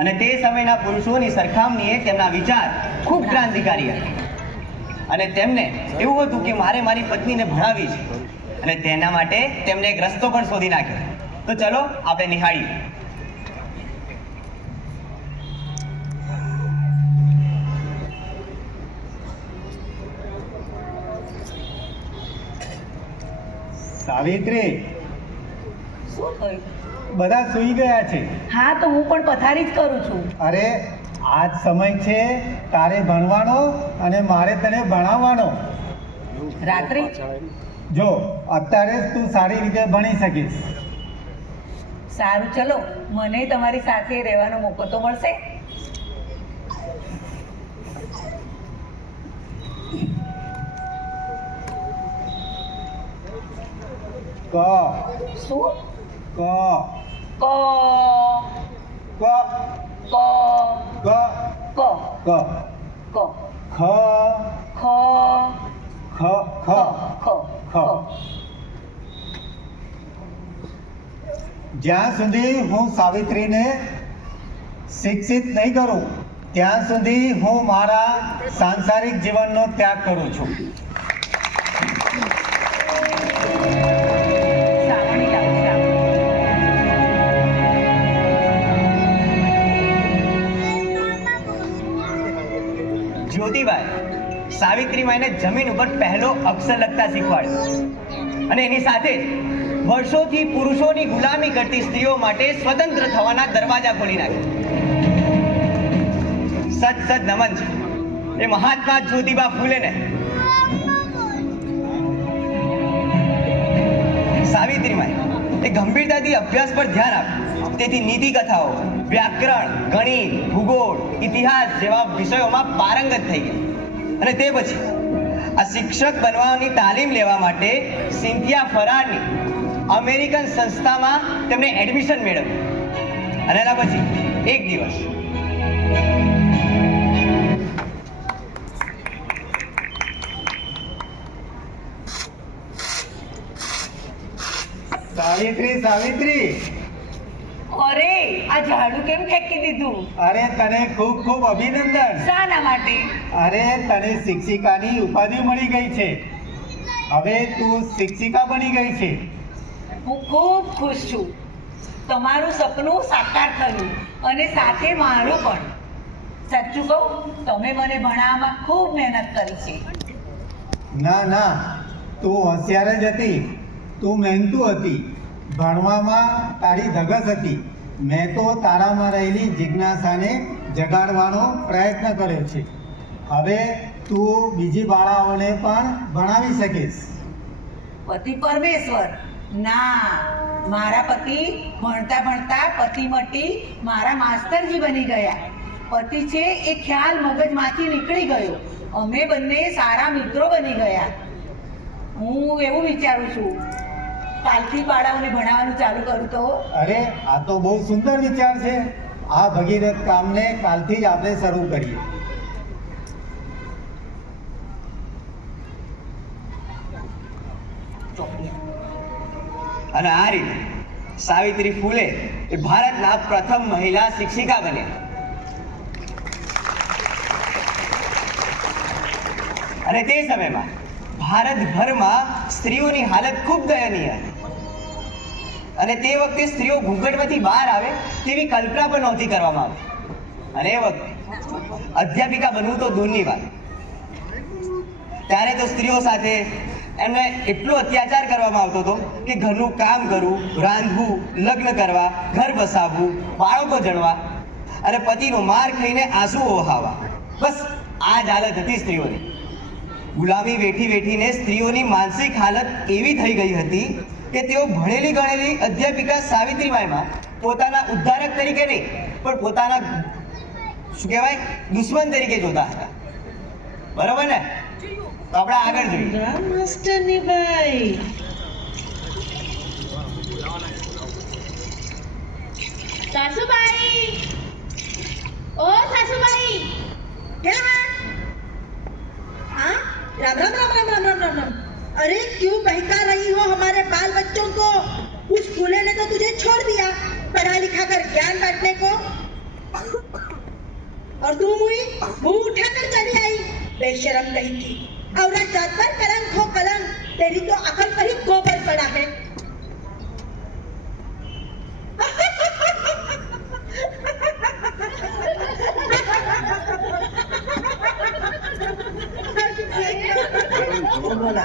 અને તે સમયના પુરુષોની સરખામણીએ તેમના વિચાર ખૂબ ક્રાંતિકારી હતા. અને તેમને એવું હતું કે મારે મારી પત્નીને ભણાવી છે. અને તેના માટે તેમણે એક રસ્તો પણ શોધી નાખ્યો. તો ચલો આપણે નિહાળીએ. સાવિત્રી! શું થયું? બધા સૂઈ ગયા છે. હા તો હું પણ પથારી જ કરું છું. અરે આજ સમય છે તારે ભણવાનો અને મારે તને ભણાવવાનો. રાત્રે? જો અત્યારે જ તું સારી રીતે ભણી શકીશ. સારું ચલો. મને તમારી સાથે રહેવાનો મોકો તો મળશે. ક. શું? ક. ક ક ક ક ક ક ક ખ ખ ખ ખ ખ ખ જ્યાં સુધી હું સાવિત્રીને શિક્ષિત નહીં કરું ત્યાં સુધી હું મારા સાંસારિક જીવનનો ત્યાગ કરું છું. જ્યોતિબાઈ સાવિત્રીબાઈને જમીન ઉપર પહેલો અક્ષર લખતા શીખવાડ્યો. અને એની સાથે વર્ષોથી પુરુષોની ગુલામી કરતી સ્ત્રીઓ માટે સ્વતંત્ર થવાના દરવાજા ખોલી નાખ્યા. સત સત નમન એ મહાત્મા જ્યોતિબા ફૂલેને સાવિત્રીમાઈ એ ગંભીરતાથી અભ્યાસ પર ધ્યાન આપ્યું તેથી નીતિ કથાઓ વ્યાકરણ, ગણિત, ભૂગોળ, ઇતિહાસ જેવા વિષયોમાં પારંગત થઈ ગઈ. અને તે પછી આ શિક્ષક બનવાની તાલીમ લેવા માટે સિંથિયા ફરારની અમેરિકન સંસ્થામાં તેમણે એડમિશન મેળવ્યું. અને એના પછી એક દિવસ સાવિત્રી સાવિત્રી. અરે આ ઝાડુ કેમ ફેંકી દીધું? અરે તને ખૂબ ખૂબ અભિનંદન. શાના માટે? અરે તને શિક્ષિકાની ઉપાધિ મળી ગઈ છે. હવે તું શિક્ષિકા બની ગઈ છે. હું ખૂબ ખુશ છું. તમારું સપનું સાકાર થયું અને સાથે મારું પણ. સાચું કહું તમે મને ભણાવવામાં ખૂબ મહેનત કરી છે. ના ના તું હોશિયાર જ હતી. તું મહેનતુ હતી. ભણવામાં તારી ધગસ હતી. મેં તો તારામાં રહેલી જિજ્ઞાસાને જગાડવાનો પ્રયત્ન કર્યો છે. હવે તું બીજી બાળાઓને પણ ભણાવી શકીશ. પતિ પરમેશ્વર. ના, મારા પતિ ભણતા ભણતા પતિ મટી મારા માસ્તરજી બની ગયા. પતિ છે એ ખ્યાલ મગજમાંથી નીકળી ગયો. અમે બંને સારા મિત્રો બની ગયા. હું એવું વિચારું છું કાલથી બાળાઓને ભણાવવાનું ચાલુ કરું તો? અરે આ તો બહુ સુંદર વિચાર છે. આ ભગીરથ કામને કાલથી જ આપણે શરૂ કરીએ. અને આ રીતે સાવિત્રી ફૂલે એ ભારતના પ્રથમ મહિલા શિક્ષિકા બન્યા. અને તે સમયમાં ભારતભરમાં સ્ત્રીઓની હાલત ખૂબ દયનીય હતી. અને તે વખતે સ્ત્રીઓ ઘૂંઘટમાંથી બહાર આવે તેવી કલ્પના પણ નહોતી કરવામાં આવતી અને એ વખતે અધ્યાપિકા બનવું તો દૂરની વાત. ત્યારે તો સ્ત્રીઓ સાથે એમને એટલો અત્યાચાર કરવામાં આવતો હતો કે ઘરનું કામ કરવું, રાંધવું, લગ્ન કરવા, ઘર વસાવવું, બાળકો જણવા અને પતિનો માર ખાઈને આંસુ ઓહાવા બસ આ જ હાલત હતી સ્ત્રીઓની. ગુલામી વેઠી વેઠીને સ્ત્રીઓની માનસિક હાલત એવી થઈ ગઈ હતી કે તેઓ ભણેલી ગણેલી અધ્યાપિકા સાવિત્રીબાઈમાં પોતાના ઉદ્ધારક તરીકે નહીં પણ પોતાના શું કહેવાય દુશ્મન તરીકે જોતા હતા. બરાબર ને? તો આપણે આગળ જોઈએ. માસ્ટરની ભાઈ સાસુબાઈ. ઓ સાસુબાઈ. હેલો अरे क्यों बहका रही हो हमारे बाल बच्चों को? उस फूले ने तो तुझे छोड़ दिया पढ़ा लिखा कर ज्ञान बांटने को। और तू मुई मुँह उठाकर चली आई बेशरम कहीं की औरत जात पर कलंक हो कलंक तेरी तो अकल पर ही गोबर पड़ा है। બોલા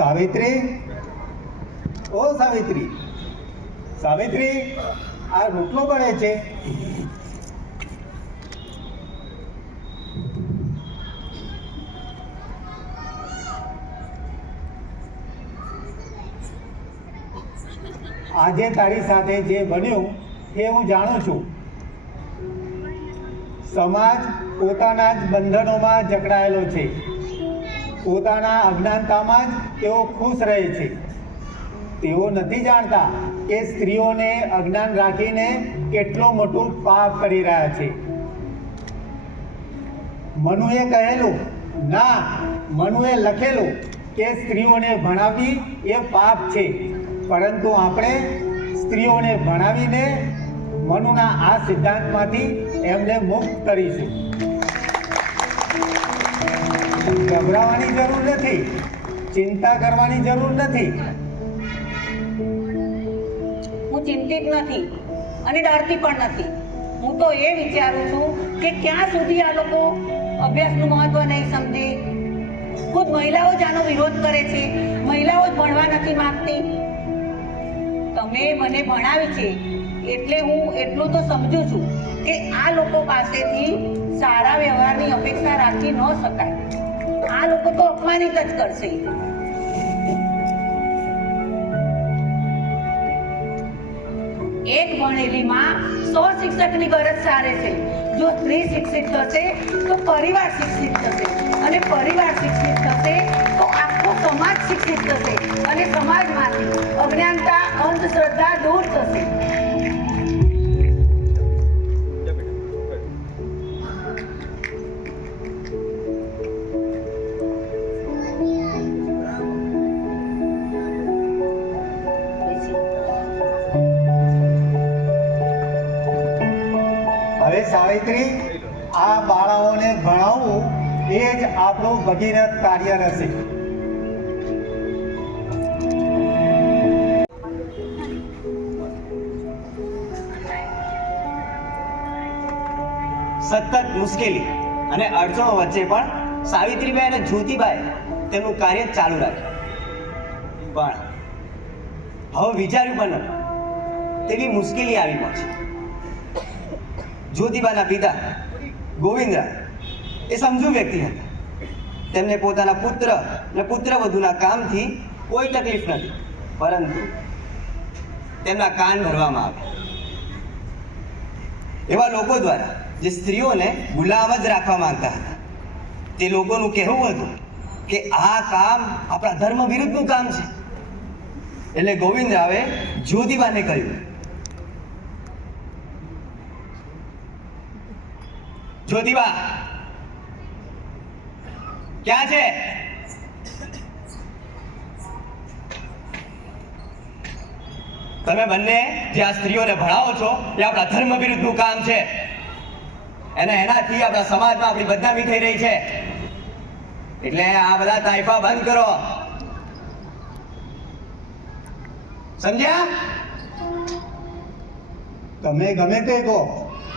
સાવિત્રી? ઓ સાવિત્રી. સાવિત્રી, આ રોટલો બને છે. આજે તારી સાથે જે બન્યું એ હું જાણું છું. સમાજ પોતાના જ બંધનોમાં જકડાયેલો છે. પોતાના અજ્ઞાનતામાં જ તેઓ ખુશ રહે છે. તેઓ નથી જાણતા કે સ્ત્રીઓને અજ્ઞાન રાખીને કેટલો મોટું પાપ કરી રહ્યા છે. મનુએ કહેલું, ના, મનુએ લખેલું કે સ્ત્રીઓને ભણાવવી એ પાપ છે, પરંતુ આપણે સ્ત્રીઓને ભણાવીને મનુના આ સિદ્ધાંતમાંથી એમને મુક્ત કરીશું. ગભરાવાની જરૂર નથી. ચિંતા કરવાની જરૂર નથી. હું ચિંતિત નથી અને ડરતી પણ નથી. હું તો એ વિચારું છું કે ક્યાં સુધી આ લોકો અભ્યાસનું મહત્વ નહીં સમજે. ખુદ મહિલાઓ જ આનો વિરોધ કરે છે. મહિલાઓ જ ભણવા નથી માંગતી. તમે મને ભણાવી છે એટલે હું એટલું તો સમજુ છું કે આ લોકો પાસેથી સારા વ્યવહારની અપેક્ષા રાખી ન શકાય. આ લોકો તો અપમાનિત જ કરશે. એક ભણેલી માં સો શિક્ષકની ગરજ સારે છે. જો સ્ત્રી શિક્ષિત થશે, તો પરિવાર શિક્ષિત થશે. અને પરિવાર શિક્ષિત થશે, તો આખો સમાજ શિક્ષિત થશે. અને સમાજમાંથી અજ્ઞાનતા, અંધશ્રદ્ધા દૂર થશે. ભગીરથ કાર્ય રહેશે. સતત મુશ્કેલી અને અડચણો વચ્ચે પણ સાવિત્રીબાઈ અને જ્યોતિબાઈ તેમનું કાર્ય ચાલુ રાખ્યું પણ હવે વિચાર્યું પણ તેવી મુશ્કેલી આવી પહોંચી જ્યોતિબાના પિતા ગોવિંદરાય એ સમજુ વ્યક્તિ હતા. તેમને પોતાના પુત્ર અને પુત્રવધુના કામથી કોઈ તકલીફ નથી, પરંતુ તેમના કાન ભરવામાં આવે. એવા લોકો દ્વારા જે સ્ત્રીઓને ગુલામ જ રાખવા માંગતા હતા, તે લોકોનું કહેવું હતું કે આ કામ આપણા ધર્મ વિરુદ્ધનું કામ છે. એટલે ગોવિંદ રાવે જ્યોતિબાને કહ્યું, જ્યોતિબા ક્યાં છે? તમે બંને જે આ સ્ત્રીઓને ભણાવો છો, એ આપણા ધર્મ વિરુદ્ધનું કામ છે. અને એનાથી આપણા સમાજમાં આપણી બદનામી થઈ રહી છે. એટલે આ બધા તાઇફા બંધ કરો. સમજ્યા? તમે ગમે તે કહો,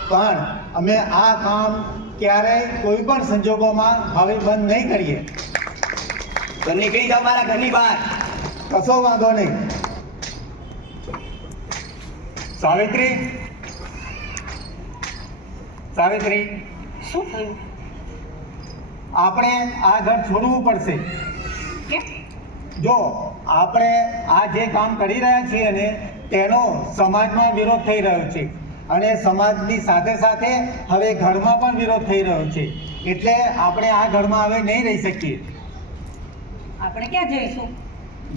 પણ અમે આ કામ ક્યારેય કોઈ પણ સંજોગોમાં હવે બંધ નહીં કરીએ. તો નીકળી જાઓ મારા ઘરની બહાર. કશો વાંધો નહીં. સાવિત્રી? સાવિત્રી? શું થયું? આપણે આ ઘર છોડવું પડશે. જો આપણે આ જે કામ કરી રહ્યા છીએ ને તેનો સમાજમાં વિરોધ થઈ રહ્યો છે. અને સમાજની સાથે સાથે હવે ઘરમાં પણ વિરોધ થઈ રહ્યો છે. એટલે આપણે આ ઘરમાં હવે નહીં રહી શકીએ. આપણે ક્યાં જઈશું?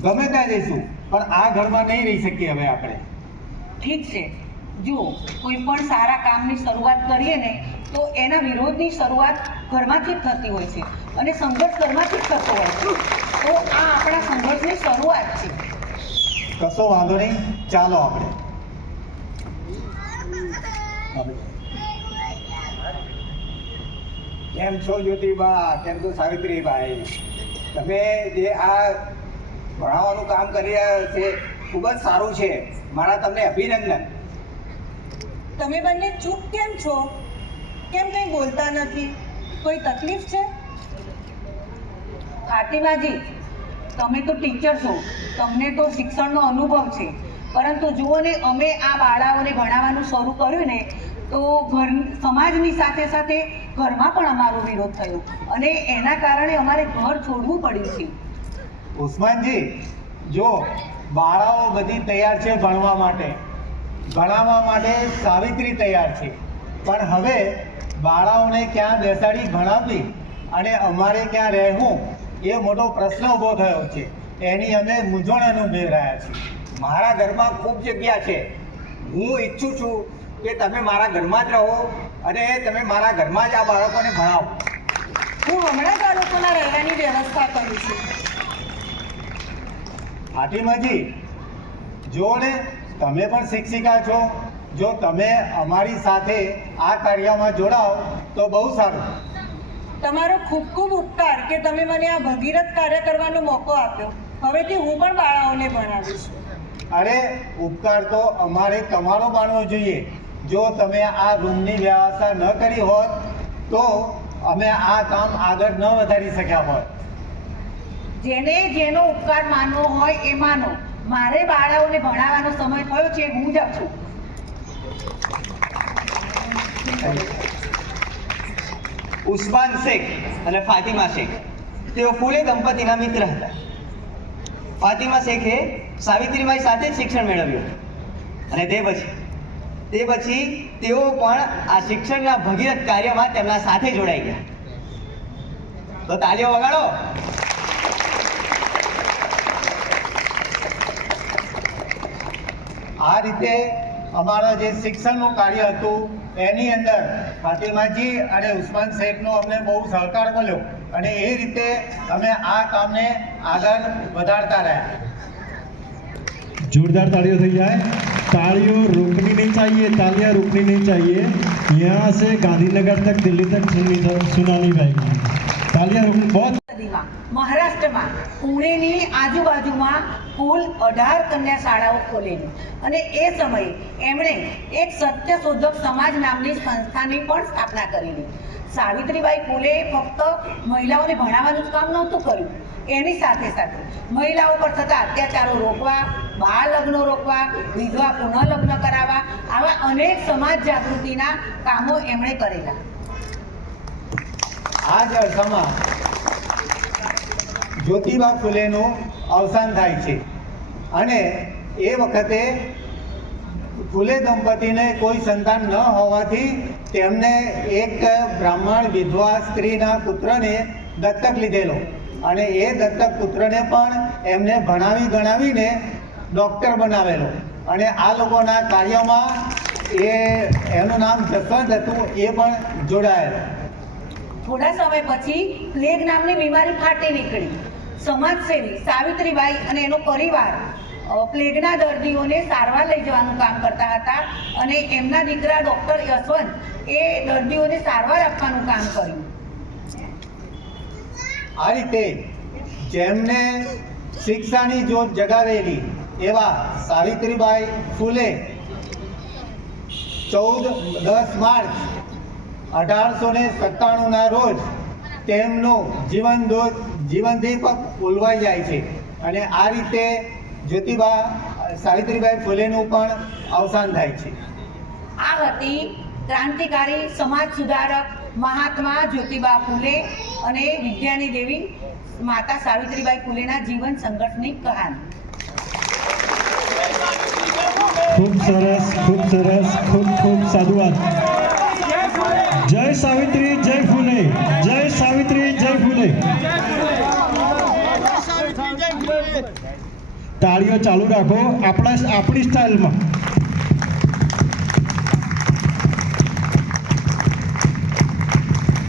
ગમે ત્યાં જઈશું પણ આ ઘરમાં નહીં રહી શકીએ હવે આપણે. ઠીક છે. જુઓ કોઈ પણ સારા કામની શરૂઆત કરીએ ને તો એના વિરોધની શરૂઆત ઘરમાંથી જ થતી હોય છે અને સંઘર્ષ ઘરમાંથી જ થતો હોય છે. તો આ આપણા સંઘર્ષની શરૂઆત છે. કશો વાંધો નહીં. ચાલો આપણે. કેમ છો જ્યોતિબા? કેમ છો સાવિત્રીબાઈ? તમે જે આ ભણાવવાનું કામ કરી રહ્યા છે, ખૂબ જ સારું છે. મારા તમને અભિનંદન. તમે બંને ચૂપ કેમ છો? કેમ કંઈ બોલતા નથી? કોઈ તકલીફ છે? ફાતિમાજી, તમે તો ટીચર છો. તમને તો શિક્ષણનો અનુભવ છે. પરંતુ જુઓ ને, અમે આ બાળાઓને ભણાવવાનું શરૂ કર્યું ને, તો ઘર, સમાજની સાથે સાથે ઘરમાં પણ અમારો વિરોધ થયો. અને એના કારણે અમારે ઘર છોડવું પડ્યું છે. ઉસ્માનજી, જો બાળાઓ બધી તૈયાર છે ભણવા માટે. ભણાવવા માટે સાવિત્રી તૈયાર છે. પણ હવે બાળાઓને ક્યાં બેસાડી ભણાવવી અને અમારે ક્યાં રહેવું, એ મોટો પ્રશ્ન ઊભો થયો છે. એની અમે મૂંઝવણ અનુભવી રહ્યા છીએ. મારા ઘરમાં ખૂબ જગ્યા છે. હું ઈચ્છું છું કે તમે મારા ઘરમાં જ રહો અને તમે મારા ઘરમાં જ આ બાળકોને ભણાવો. હું હમણાં જ આ લોકોના રહેવાની વ્યવસ્થા કરું છું. ફાતિમાજી જો ને તમે પણ શિક્ષિકા છો જો તમે અમારી સાથે આ કાર્યમાં જોડાઓ તો બહુ સારું. તમારો ખૂબ ખૂબ ઉપકાર કે તમે મને આ ભગીરથ કાર્ય કરવાનો મોકો આપ્યો. હવેથી હું પણ બાળાઓને ભણાવીશ. અરે ઉપકાર તો અમારે તમારો માનવો જોઈએ. જો તમે આ રૂમની વ્યવસ્થા ન કરી હોત તો અમે આ કામ આગળ ન વધારી શક્યા હોત. જેને જેનો ઉપકાર માનવો હોય એ માનો. મારે બાળાઓને ભણાવવાનો સમય થયો છે હું જ છું ઉસ્માન શેખ અને ફાતિમા શેખ. તેઓ ફૂલે દંપતીના મિત્ર હતા. ફાતિમા શેખે સાવિત્રીબાઈ સાથે જ શિક્ષણ મેળવ્યું. અને તે પછી તે પછી તેઓ પણ આ શિક્ષણના ભગીરથ કાર્યમાં તેમના સાથે જોડાઈ ગયા. તો તાલીઓ વગાડો. આ રીતે અમારા જે શિક્ષણનું કાર્ય હતું, એની અંદર ફાતિમાજી અને ઉસ્માન શેખનો અમને બહુ સહકાર મળ્યો. અને એ રીતે અમે આ કામને આગળ વધારતા રહ્યા. जोरदार तालियों થઈ જાય तालियों रुकनी नहीं चाहिए तालियां रुकनी नहीं चाहिए यहाँ से गांधीनगर तक दिल्ली तक सुननी सुनानी पाएगी तालियां रुकनी बहुत સદીમાં મહારાષ્ટ્રમાં પુણેની આજુબાજુમાં કુલ અઢાર કન્યા શાળાઓ ખોલેલી અને એ સમયે એમણે એક સત્યશોધક સમાજ નામની સંસ્થાની પણ સ્થાપના કરેલી સાવિત્રીબાઈ ફૂલે ફક્ત મહિલાઓને ભણાવવાનું જ કામ નહોતું કર્યું એની સાથે સાથે મહિલાઓ પર થતા અત્યાચારો રોકવા, બાળ લગ્નો રોકવા, વિધવા પુનઃલગ્ન કરાવવા, આવા અનેક સમાજ જાગૃતિના કામો એમણે કરેલા. આ જ અર્થમાં જ્યોતિબા ફૂલેનું અવસાન થાય છે. અને એ વખતે ફૂલે દંપતીને કોઈ સંતાન ન હોવાથી તેમને એક બ્રાહ્મણ વિધવા સ્ત્રીના પુત્રને દત્તક લીધેલો. અને એ દત્તક પુત્રને પણ એમને ભણાવી ગણાવીને ડૉક્ટર બનાવેલો. અને આ લોકોના કાર્યમાં એ, એનું નામ જસવંત હતું, એ પણ જોડાયેલો. થોડા સમય પછી પ્લેગ નામની બીમારી ફાટી નીકળી. સમાજસેવી સાવિત્રીબાઈ અને એનો પરિવાર પ્લેગના દર્દીઓને સારવાર લઈ જવાનું કામ કરતા હતા અને એમના દીકરા ડૉક્ટર યશવંત એ દર્દીઓને સારવાર આપવાનું કામ કર્યું. આ રીતે જેમને શિક્ષાની જોત જગાવેલી એવા સાવિત્રીબાઈ ફૂલે ચૌદ, દસ માર્ચ અઢારસો ને સત્તાણુંના રોજ તેમનો જીવન દોત, જીવન દીપક ઉલવાઈ જાય છે. અને આ રીતે જ્યોતિબા, સાવિત્રીબાઈ ફૂલેનું પણ અવસાન થાય છે. આ હતી ક્રાંતિકારી સમાજ સુધારક મહાત્મા જ્યોતિબા ફૂલે અને વિદ્યાની દેવી માતા સાવિત્રીબાઈ ફૂલેના જીવન સંઘર્ષની કહાની. ખૂબ સરસ ખૂબ સરસ, ખૂબ ખૂબ સાધુવાદ. જય સાવિત્રી, જય ફૂલે. જય સાવિત્રી, જય ફૂલે. તાળીઓ ચાલુ રાખો આપણા, આપણી સ્ટાઇલમાં